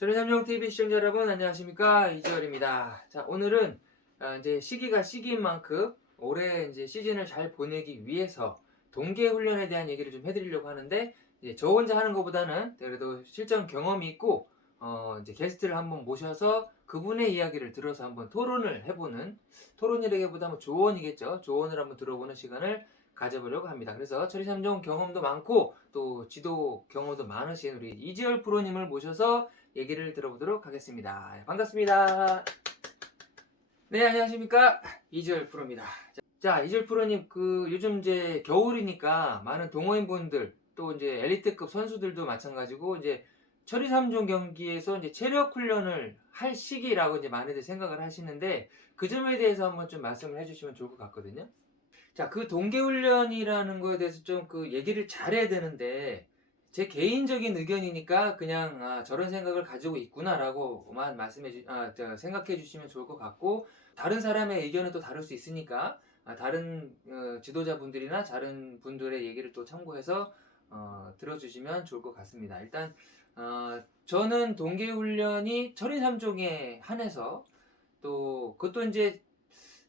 전인삼종TV 시청자 여러분 안녕하십니까, 이지열입니다. 자, 오늘은 이제 시기가 시기인 만큼 올해 이제 시즌을 잘 보내기 위해서 동계훈련에 대한 얘기를 좀 해드리려고 하는데, 이제 저 혼자 하는 것보다는 그래도 실전 경험이 있고 이제 게스트를 한번 모셔서 그분의 이야기를 들어서 한번 토론을 해보는, 토론이라기보다 조언이겠죠. 조언을 한번 들어보는 시간을 가져보려고 합니다. 그래서 천리삼종 경험도 많고 또 지도 경험도 많으신 우리 이지열 프로님을 모셔서 얘기를 들어보도록 하겠습니다. 반갑습니다. 네, 안녕하십니까, 이지열 프로입니다. 자, 이지열 프로님, 요즘 이제 겨울이니까 많은 동호인분들 또 이제 엘리트급 선수들도 마찬가지고 이제 철이 3종 경기에서 이제 체력 훈련을 할 시기라고 이제 많이들 생각을 하시는데, 그 점에 대해서 한번 좀 말씀을 해주시면 좋을 것 같거든요. 자, 그 동계훈련이라는 거에 대해서 좀 얘기를 잘해야 되는데, 제 개인적인 의견이니까 그냥 저런 생각을 가지고 있구나라고만 생각해 주시면 좋을 것 같고, 다른 사람의 의견은 또 다를 수 있으니까 다른 지도자분들이나 다른 분들의 얘기를 또 참고해서 들어주시면 좋을 것 같습니다. 일단 저는 동계훈련이 철인삼종에 한해서, 또 그것도 이제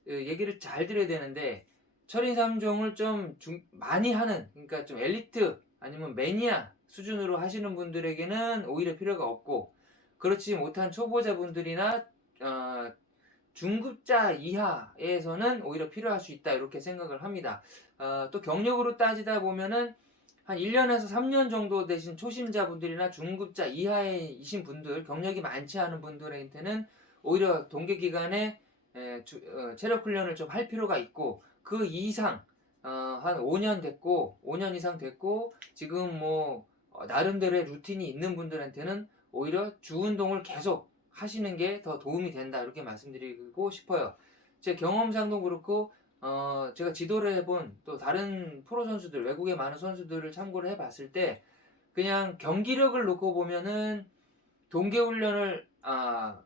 얘기를 잘 드려야 되는데, 철인삼종을 좀 많이 하는, 그러니까 좀 엘리트 아니면 매니아 수준으로 하시는 분들에게는 오히려 필요가 없고, 그렇지 못한 초보자분들이나 중급자 이하에서는 오히려 필요할 수 있다, 이렇게 생각을 합니다. 또 경력으로 따지다 보면은 한 1년에서 3년 정도 되신 초심자분들이나 중급자 이하이신 분들, 경력이 많지 않은 분들한테는 오히려 동계 기간에 체력 훈련을 좀 할 필요가 있고, 그 이상 한 5년 됐고 5년 이상 됐고 지금 나름대로의 루틴이 있는 분들한테는 오히려 주 운동을 계속 하시는 게 더 도움이 된다, 이렇게 말씀드리고 싶어요. 제 경험상도 그렇고 제가 지도를 해본 또 다른 프로 선수들, 외국의 많은 선수들을 참고를 해봤을 때, 그냥 경기력을 놓고 보면은 동계훈련을 안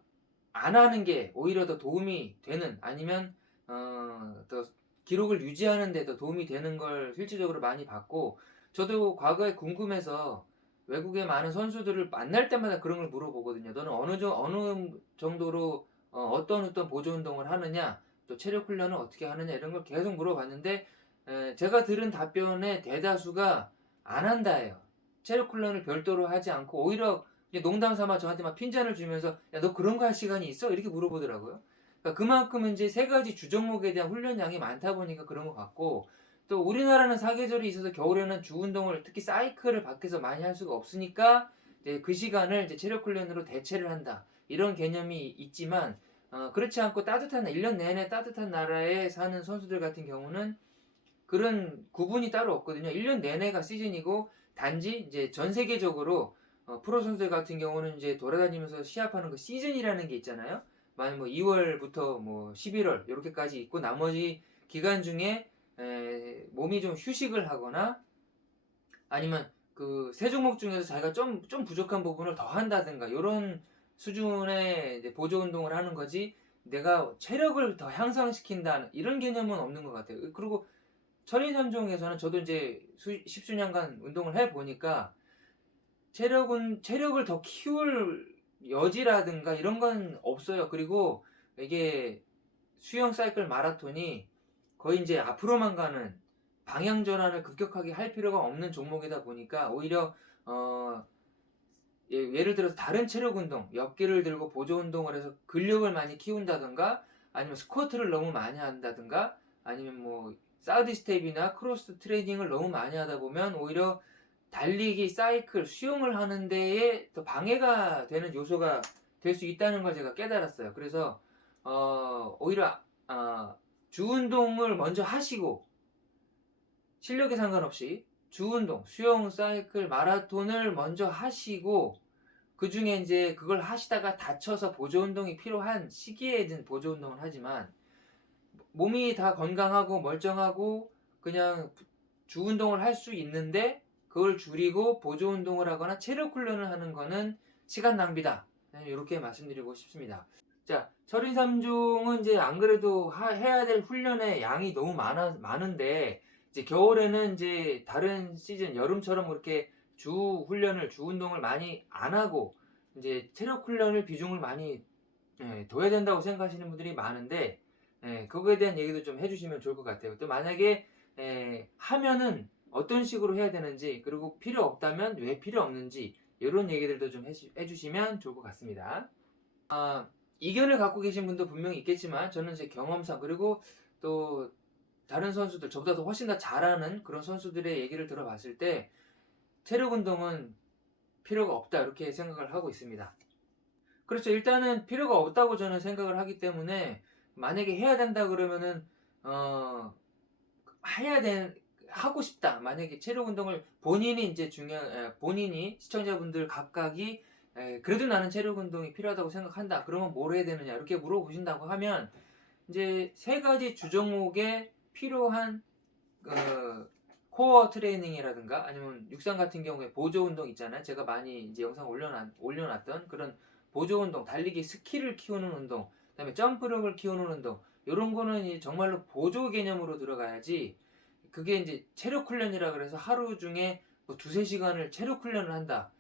하는 게 오히려 더 도움이 되는, 아니면 더 기록을 유지하는 데 더 도움이 되는 걸 실질적으로 많이 봤고, 저도 과거에 궁금해서 외국의 많은 선수들을 만날 때마다 그런 걸 물어보거든요. 너는 어느 정도로 어떤 보조 운동을 하느냐, 또 체력 훈련을 어떻게 하느냐, 이런 걸 계속 물어봤는데, 제가 들은 답변의 대다수가 안 한다예요. 체력 훈련을 별도로 하지 않고 오히려 농담 삼아 저한테 막 핀잔을 주면서, 야, 너 그런 거 할 시간이 있어? 이렇게 물어보더라고요. 그러니까 그만큼 이제 세 가지 주종목에 대한 훈련량이 많다 보니까 그런 것 같고, 또 우리나라는 사계절이 있어서 겨울에는 주 운동을, 특히 사이클을 밖에서 많이 할 수가 없으니까 이제 그 시간을 이제 체력 훈련으로 대체를 한다, 이런 개념이 있지만, 그렇지 않고 1년 내내 따뜻한 나라에 사는 선수들 같은 경우는 그런 구분이 따로 없거든요. 1년 내내가 시즌이고, 단지 이제 전 세계적으로 프로 선수들 같은 경우는 이제 돌아다니면서 시합하는 그 시즌이라는 게 있잖아요. 만약 2월부터 11월 이렇게까지 있고, 나머지 기간 중에 몸이 좀 휴식을 하거나, 아니면 그 세 종목 중에서 자기가 좀 부족한 부분을 더 한다든가, 이런 수준의 이제 보조 운동을 하는 거지, 내가 체력을 더 향상시킨다는 이런 개념은 없는 것 같아요. 그리고 철인삼종에서는 저도 이제 십수년간 운동을 해보니까, 체력을 더 키울 여지라든가 이런 건 없어요. 그리고 이게 수영, 사이클, 마라톤이 거의 이제 앞으로만 가는, 방향 전환을 급격하게 할 필요가 없는 종목이다 보니까, 오히려 예를 들어서 다른 체력 운동, 역기를 들고 보조 운동을 해서 근력을 많이 키운다든가, 아니면 스쿼트를 너무 많이 한다든가, 아니면 사우디 스텝이나 크로스 트레이닝을 너무 많이 하다 보면 오히려 달리기, 사이클, 수영을 하는 데에 더 방해가 되는 요소가 될 수 있다는 걸 제가 깨달았어요. 그래서 오히려 주 운동을 먼저 하시고, 실력에 상관없이 주 운동, 수영, 사이클, 마라톤을 먼저 하시고, 그 중에 이제 그걸 하시다가 다쳐서 보조 운동이 필요한 시기에는 보조 운동을 하지만, 몸이 다 건강하고 멀쩡하고 그냥 주 운동을 할 수 있는데 그걸 줄이고 보조 운동을 하거나 체력 훈련을 하는 거는 시간 낭비다, 이렇게 말씀드리고 싶습니다. 자, 철인3종은 이제 안 그래도 해야 될 훈련의 양이 너무 많은데, 이제 겨울에는 이제 다른 시즌 여름처럼 그렇게 주 운동을 많이 안 하고, 이제 체력 훈련을 비중을 많이 둬야 된다고 생각하시는 분들이 많은데 그거에 대한 얘기도 좀 해주시면 좋을 것 같아요. 또 만약에 하면은 어떤 식으로 해야 되는지, 그리고 필요 없다면 왜 필요 없는지, 이런 얘기들도 좀 해주시면 좋을 것 같습니다. 이견을 갖고 계신 분도 분명히 있겠지만 저는 제 경험상, 그리고 또 다른 선수들, 저보다 더 훨씬 더 잘하는 그런 선수들의 얘기를 들어봤을 때 체력 운동은 필요가 없다, 이렇게 생각을 하고 있습니다. 그렇죠. 일단은 필요가 없다고 저는 생각을 하기 때문에, 만약에 해야 된다 그러면은 어 해야 된 하고 싶다. 만약에 체력 운동을 본인이 이제 본인이 시청자분들 각각이 그래도 나는 체력 운동이 필요하다고 생각한다. 그러면 뭘 해야 되느냐, 이렇게 물어보신다고 하면 이제 세 가지 주 종목에 필요한 코어 트레이닝이라든가, 아니면 육상 같은 경우에 보조 운동 있잖아요. 제가 많이 이제 영상 올려놨던 그런 보조 운동, 달리기 스킬을 키우는 운동, 그다음에 점프력을 키우는 운동, 이런 거는 이제 정말로 보조 개념으로 들어가야지, 그게 이제 체력 훈련이라 그래서 하루 중에 뭐 두세 시간을 체력 훈련을 한다.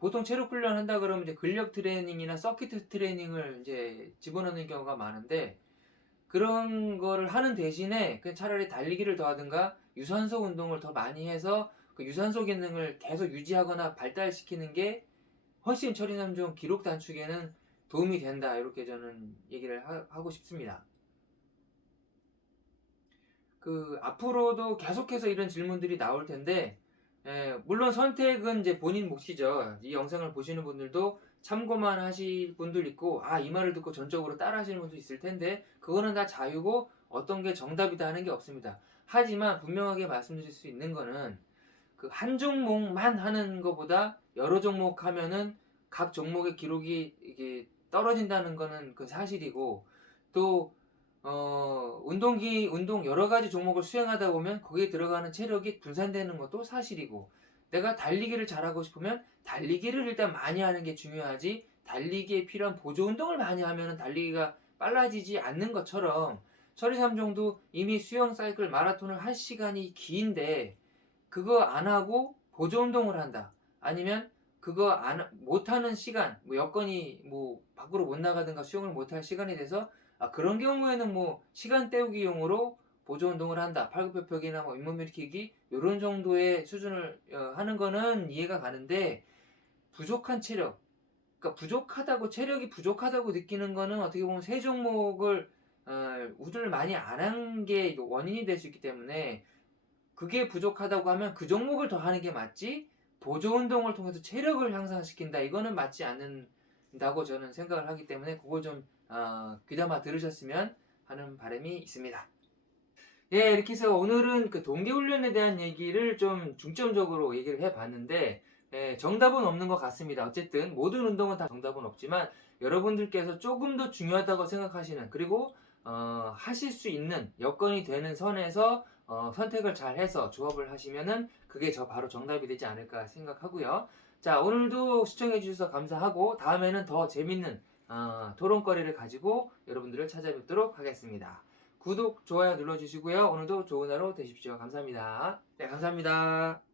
보통 체력 훈련 한다 그러면 이제 근력 트레이닝이나 서킷 트레이닝을 이제 집어넣는 경우가 많은데, 그런 거를 하는 대신에 그냥 차라리 달리기를 더 하든가 유산소 운동을 더 많이 해서 그 유산소 기능을 계속 유지하거나 발달시키는 게 훨씬 처리남종 기록 단축에는 도움이 된다, 이렇게 저는 얘기를 하고 싶습니다. 앞으로도 계속해서 이런 질문들이 나올 텐데, 물론 선택은 이제 본인 몫이죠. 이 영상을 보시는 분들도 참고만 하실 분들 있고, 이 말을 듣고 전적으로 따라 하시는 분도 있을 텐데, 그거는 다 자유고 어떤 게 정답이다 하는 게 없습니다. 하지만 분명하게 말씀드릴 수 있는 거는, 그 한 종목만 하는 것보다 여러 종목 하면은 각 종목의 기록이 이게 떨어진다는 거는 그 사실이고, 또 운동 여러 가지 종목을 수행하다 보면 거기에 들어가는 체력이 분산되는 것도 사실이고, 내가 달리기를 잘하고 싶으면 달리기를 일단 많이 하는 게 중요하지, 달리기에 필요한 보조 운동을 많이 하면 달리기가 빨라지지 않는 것처럼, 서리삼종도 이미 수영 사이클 마라톤을 할 시간이 긴데 그거 안 하고 보조 운동을 한다, 아니면 그거 못하는 시간, 뭐 여건이 뭐 밖으로 못 나가든가 수영을 못할 시간이 돼서 그런 경우에는 뭐 시간 때우기용으로 보조 운동을 한다, 팔굽혀펴기나 뭐 잇몸 일으키기, 이런 정도의 수준을 하는 거는 이해가 가는데, 부족한 체력, 그러니까 부족하다고, 체력이 부족하다고 느끼는 거는 어떻게 보면 세 종목을 운동을 많이 안 한 게 원인이 될 수 있기 때문에, 그게 부족하다고 하면 그 종목을 더 하는 게 맞지, 보조 운동을 통해서 체력을 향상시킨다, 이거는 맞지 않는다고 저는 생각을 하기 때문에, 그거 좀 귀담아 들으셨으면 하는 바람이 있습니다. 이렇게 해서 오늘은 그 동계훈련에 대한 얘기를 좀 중점적으로 얘기를 해봤는데, 정답은 없는 것 같습니다. 어쨌든 모든 운동은 다 정답은 없지만, 여러분들께서 조금 더 중요하다고 생각하시는, 그리고 하실 수 있는 여건이 되는 선에서 선택을 잘 해서 조합을 하시면은 그게 바로 정답이 되지 않을까 생각하고요. 자, 오늘도 시청해 주셔서 감사하고, 다음에는 더 재밌는 토론거리를 가지고 여러분들을 찾아뵙도록 하겠습니다. 구독, 좋아요 눌러주시고요. 오늘도 좋은 하루 되십시오. 감사합니다. 네, 감사합니다.